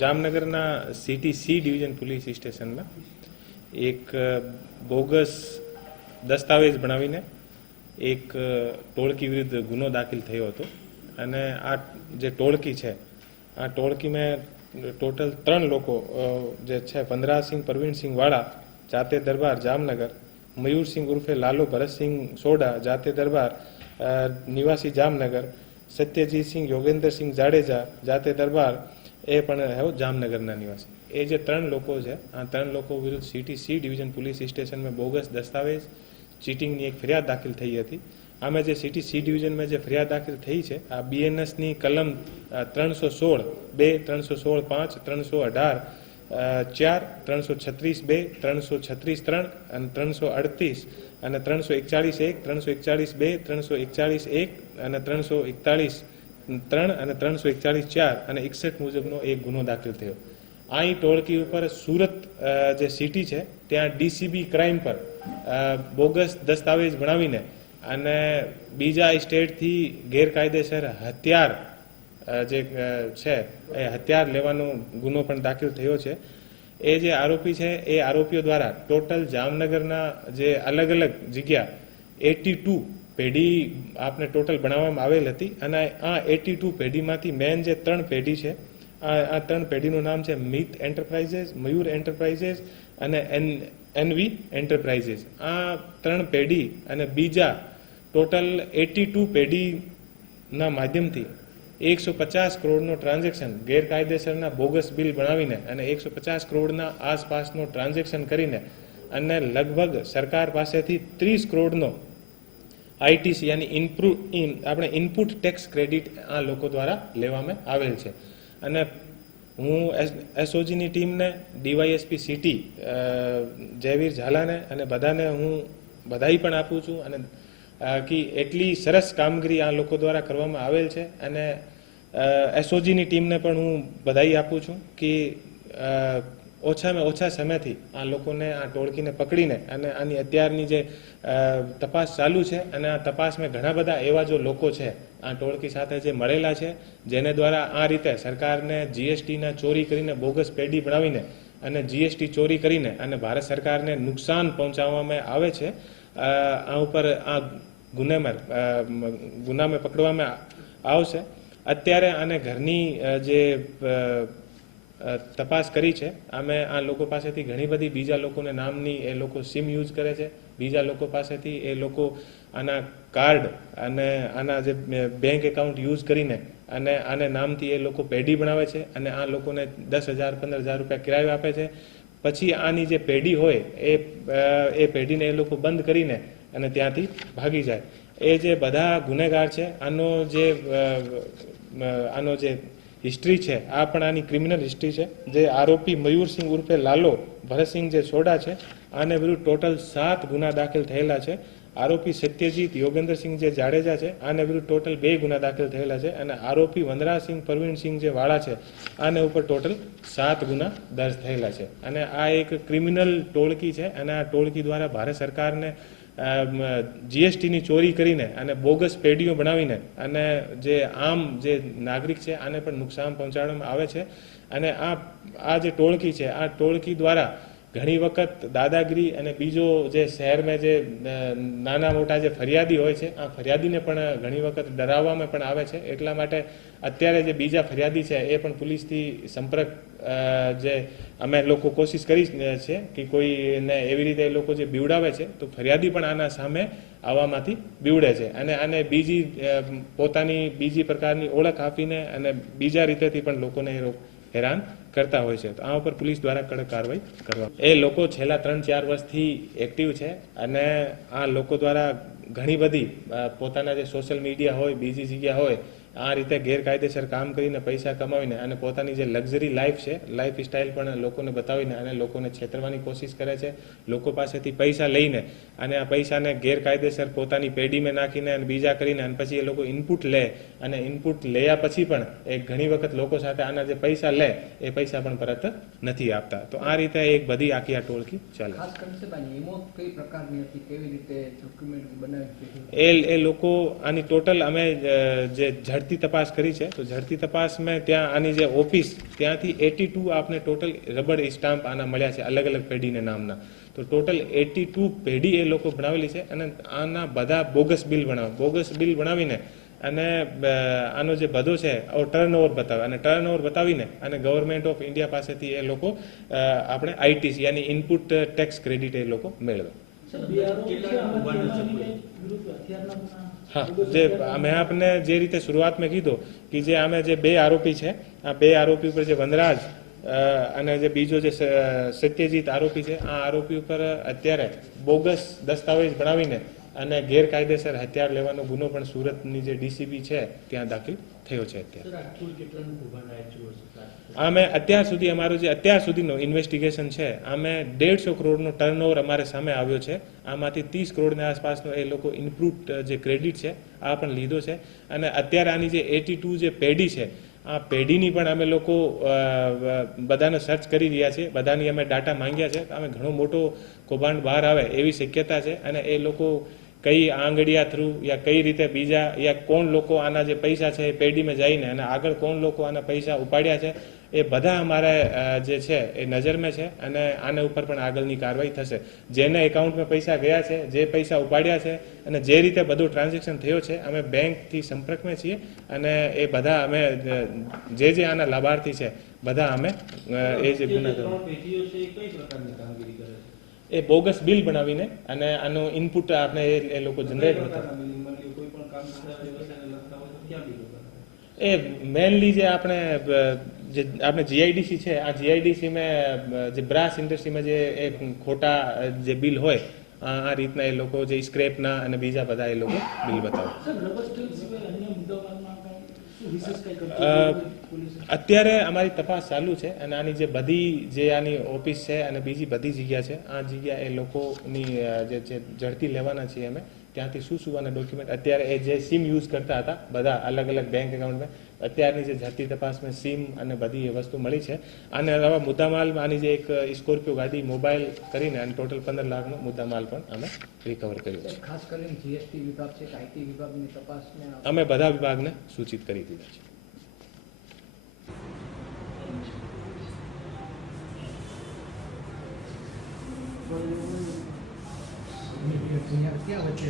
જામનગરના city C division police સ્ટેશનમાં એક બોગસ દસ્તાવેજ બનાવીને એક ટોળકી વિરુદ્ધ ગુનો દાખલ થયો હતો અને આ જે ટોળકી છે આ ટોળકીમાં ટોટલ 3 લોકો જે છે પંદરાસિંહ પરવીનસિંહ વાળા જાતે દરબાર જામનગર, મયુરસિંહ ઉર્ફે લાલો ભરતસિંહ સોડા જાતે દરબાર નિવાસી જામનગર, સત્યજીતસિંહ યોગેન્દ્રસિંહ જાડેજા જાતે દરબાર એ પણ હે જામનગરના નિવાસી. એ જે 3 લોકો છે આ 3 લોકો વિરુદ્ધ સિટી સી ડિવિઝન પોલીસ સ્ટેશનમાં બોગસ દસ્તાવેજ ચીટિંગની એક ફરિયાદ દાખલ થઈ હતી. આમાં જે સિટી સી ડિવિઝનમાં જે ફરિયાદ દાખલ થઈ છે આ બીએનએસની કલમ 316 2, 316 5, 318 4, 336 2, 336 3 અને 338 અને 341 1, 341 2, 341 1 અને 341 3 અને 341 4 અને 61 મુજબનો એક ગુનો દાખલ થયો. આ ટોળકી ઉપર સુરત જે સિટી છે ત્યાં ડીસીબી ક્રાઇમ પર બોગસ દસ્તાવેજ બનાવીને અને બીજા સ્ટેટથી ગેરકાયદેસર હથિયાર જે છે એ હથિયાર લેવાનો ગુનો પણ દાખલ થયો છે. એ જે આરોપી છે એ આરોપીઓ દ્વારા ટોટલ જામનગરના જે અલગ અલગ જગ્યા 82 પેઢી આપને ટોટલ બનાવવામાં આવેલ હતી અને આ 82 પેઢીમાંથી મેન જે 3 પેઢી છે આ 3 પેઢીનું નામ છે મિત એન્ટરપ્રાઇઝેસ, મયુર એન્ટરપ્રાઇઝેસ અને એનવી એન્ટરપ્રાઇઝેસ. આ 3 પેઢી અને બીજા ટોટલ 82 પેઢીના માધ્યમથી 150 કરોડનો ટ્રાન્ઝેક્શન ગેરકાયદેસરના બોગસ બિલ બનાવીને અને 150 કરોડના આસપાસનો ટ્રાન્ઝેક્શન કરીને અને લગભગ સરકાર પાસેથી 30 કરોડનો આઈટીસી યાની આપણે ઇનપુટ ટેક્સ ક્રેડિટ આ લોકો દ્વારા લેવામાં આવેલ છે. અને હું એસઓજીની ટીમને, ડીવાયએસપી સિટી જયવીર ઝાલાને અને બધાને હું બધાઈ પણ આપું છું અને કે એટલી સરસ કામગીરી આ લોકો દ્વારા કરવામાં આવેલ છે અને એસઓજીની ટીમને પણ હું બધાઈ આપું છું કે ઓછામાં ઓછા સમયથી આ લોકોને આ ટોળકીને પકડીને અને આની અત્યારની જે તપાસ ચાલુ છે અને આ તપાસમાં ઘણા બધા એવા જો લોકો છે આ ટોળકી સાથે જે મળેલા છે જેને દ્વારા આ રીતે સરકારને જીએસટીના ચોરી કરીને બોગસ પેઢી બનાવીને અને જીએસટી ચોરી કરીને અને ભારત સરકારને નુકસાન પહોંચાડવામાં આવે છે. આ ઉપર આ ગુનામાં પકડવામાં આવશે. અત્યારે આને ઘરની જે તપાસ કરી છે અમે આ લોકો પાસેથી ઘણી બધી બીજા લોકોને નામની એ લોકો સિમ યુઝ કરે છે. બીજા લોકો પાસેથી એ લોકો આના કાર્ડ અને આના જે બેંક એકાઉન્ટ યુઝ કરીને અને આને નામથી એ લોકો પેઢી બનાવે છે અને આ લોકોને 10,000 15,000 રૂપિયા કિરાયો આપે છે. પછી આની જે પેઢી હોય એ પેઢીને એ લોકો બંધ કરીને અને ત્યાંથી ભાગી જાય. એ જે બધા ગુનેગાર છે આનો જે હિસ્ટ્રી છે આ પણ આની ક્રિમિનલ હિસ્ટ્રી છે. જે આરોપી મયુરસિંહ ઉર્ફે લાલો ભરતસિંહ જે સોડા છે આને વિરુદ્ધ ટોટલ 7 ગુના દાખલ થયેલા છે. આરોપી સત્યજીત યોગેન્દ્રસિંહ જે જાડેજા છે આને વિરુદ્ધ ટોટલ 2 ગુના દાખલ થયેલા છે અને આરોપી વંદરાસિંહ પરવીનસિંહ જે વાળા છે આને ઉપર ટોટલ 7 ગુના દર્જ થયેલા છે. અને આ એક ક્રિમિનલ ટોળકી છે અને આ ટોળકી દ્વારા ભારત સરકારને જીએસટીની ચોરી કરીને અને બોગસ પેઢીઓ બનાવીને અને જે આમ જે નાગરિક છે આને પણ નુકસાન પહોંચાડવામાં આવે છે. અને આ જે ટોળકી છે આ ટોળકી દ્વારા ઘણી વખત દાદાગીરી અને બીજો જે શહેરમાં જે નાના મોટા જે ફરિયાદી હોય છે આ ફરિયાદીને પણ ઘણી વખત ડરાવવામાં પણ આવે છે. એટલા માટે અત્યારે જે બીજા ફરિયાદી છે એ પણ પોલીસથી સંપર્ક જે અમે લોકો કોશિશ કરી છે કે કોઈને એવી રીતે એ લોકો જે બીવડાવે છે તો ફરિયાદી પણ આના સામે આવવામાંથી બીવડે છે અને આને બીજી પોતાની બીજી પ્રકારની ઓળખ આપીને અને બીજા રીતેથી પણ લોકોને હેરાન કરતા હોય છે. તો આ ઉપર પોલીસ દ્વારા કડક કાર્યવાહી કરવા. એ લોકો છેલ્લા 3-4 વર્ષથી એક્ટિવ છે અને આ લોકો દ્વારા ઘણી બધી પોતાના જે સોશિયલ મીડિયા હોય બીજી જગ્યા હોય આ રીતે ગેરકાયદેસર કામ કરીને પૈસા કમાવીને અને પોતાની જે લક્ઝરી લાઈફ છે લાઈફ સ્ટાઇલ પણ લોકોને બતાવીને અને લોકોને છેતરવાની કોશિશ કરે છે. લોકો પાસેથી પૈસા લઈને અને આ પૈસાને ગેરકાયદેસર પોતાની પેઢીમાં નાખીને અને બીજા કરીને અને પછી એ લોકો ઇનપુટ લે અને ઇનપુટ લેયા પછી પણ એ ઘણી વખત લોકો સાથે આના જે પૈસા લે એ પૈસા પણ પરત નથી આપતા. તો આ રીતે એક બધી આખી આ ટોળકી ચાલે. એ લોકો આની ટોટલ અમે જે ઝડપી તપાસ કરી છે. તો ઝડપી તપાસમાં ત્યાં આની જે ઓફિસ ત્યાંથી 82 આપને ટોટલ રબર સ્ટામ્પ આના મળ્યા છે અલગ અલગ પેઢીના નામના. તો ટોટલ 82 પેઢી એ લોકો બનાવેલી છે અને આના બધા બોગસ બિલ બનાવીને અને આનો જે બધો છે ટર્નઓવર બતાવે અને ટર્નઓવર બતાવીને અને ગવર્મેન્ટ ઓફ ઇન્ડિયા પાસેથી એ લોકો આપણે આઈટીસી યાની ઇનપુટ ટેક્સ ક્રેડિટ એ લોકો મેળવે. હા, જે મેં આપને જે રીતે શરૂઆતમાં કીધું કે જે આમે જે 2 આરોપી છે, આ 2 આરોપી ઉપર જે વનરાજ અને જે બીજો જે સત્યજીત આરોપી છે, આ આરોપી ઉપર અત્યારે બોગસ દસ્તાવેજ બનાવીને અને ગેરકાયદેસર હથિયાર લેવાનો ગુનો પણ સુરતની જે ડીસીબી છે ત્યાં દાખલ થયો છે. અમે અત્યાર સુધી અમારું જે અત્યાર સુધીનો ઇન્વેસ્ટિગેશન છે આમે 150 કરોડનો ટર્નઓવર અમારે સામે આવ્યો છે. આમાંથી 30 કરોડની આસપાસનો એ લોકો ઇનપુટ જે ક્રેડિટ છે આ પણ લીધો છે અને અત્યારે આની જે 82 જે પેઢી છે આ પેઢીની પણ અમે લોકો બધાને સર્ચ કરી રહ્યા છીએ. બધાની અમે ડાટા માંગ્યા છે. અમે ઘણો મોટો કૌભાંડ બહાર આવે એવી શક્યતા છે અને એ લોકો કઈ આંગળીયા થ્રુ યા કઈ રીતે બીજા યા કોણ લોકો આના જે પૈસા છે એ પેઢીમાં જઈને અને આગળ કોણ લોકો આના પૈસા ઉપાડ્યા છે એ બધા અમારે જે છે એ નજરમાં છે અને આના ઉપર પણ આગળની કાર્યવાહી થશે. જેના એકાઉન્ટમાં પૈસા ગયા છે, જે પૈસા ઉપાડ્યા છે અને જે રીતે બધું ટ્રાન્ઝેક્શન થયો છે અમે બેંકથી સંપર્કમાં છીએ અને એ બધા અમે જે આના લાભાર્થી છે બધા અમે એ જે ગુના એ બોગસ બિલ બનાવીને અને આનો ઇનપુટ આપણે એ લોકો જનરેટ એ મેનલી જે આપણે જીઆઈડીસી છે આ જીઆઈડીસીમાં જે બ્રાસ ઇન્ડસ્ટ્રીમાં જે એ ખોટા જે બિલ હોય આ રીતના એ લોકો જે સ્ક્રેપના અને બીજા બધા એ લોકો બિલ બતાવે. અત્યારે અમારી તપાસ ચાલુ છે અને આની જે બધી જે આની ઓફિસ છે અને બીજી બધી જગ્યા છે આ જગ્યા એ લોકોની જે ઝડપી લેવાના છીએ અમે ત્યાંથી શું આના ડોક્યુમેન્ટ અત્યારે એ જે સિમ યુઝ કરતા હતા બધા અલગ અલગ બેંક એકાઉન્ટમાં અત્યારની જે ઝડપી તપાસમાં સિમ અને બધી એ વસ્તુ મળી છે. અને આવા મુદ્દામાલ આની જે એક સ્કોર્પિયો ગાડી મોબાઈલ કરીને અને ટોટલ 15 લાખનો મુદ્દામાલ પણ અમે રિકવર કર્યો છે. ખાસ કરીને જીએસટી વિભાગ છે આઈટી વિભાગની તપાસને અમે બધા વિભાગને સૂચિત કરી દીધા છે. ક્યાં વચ્ચે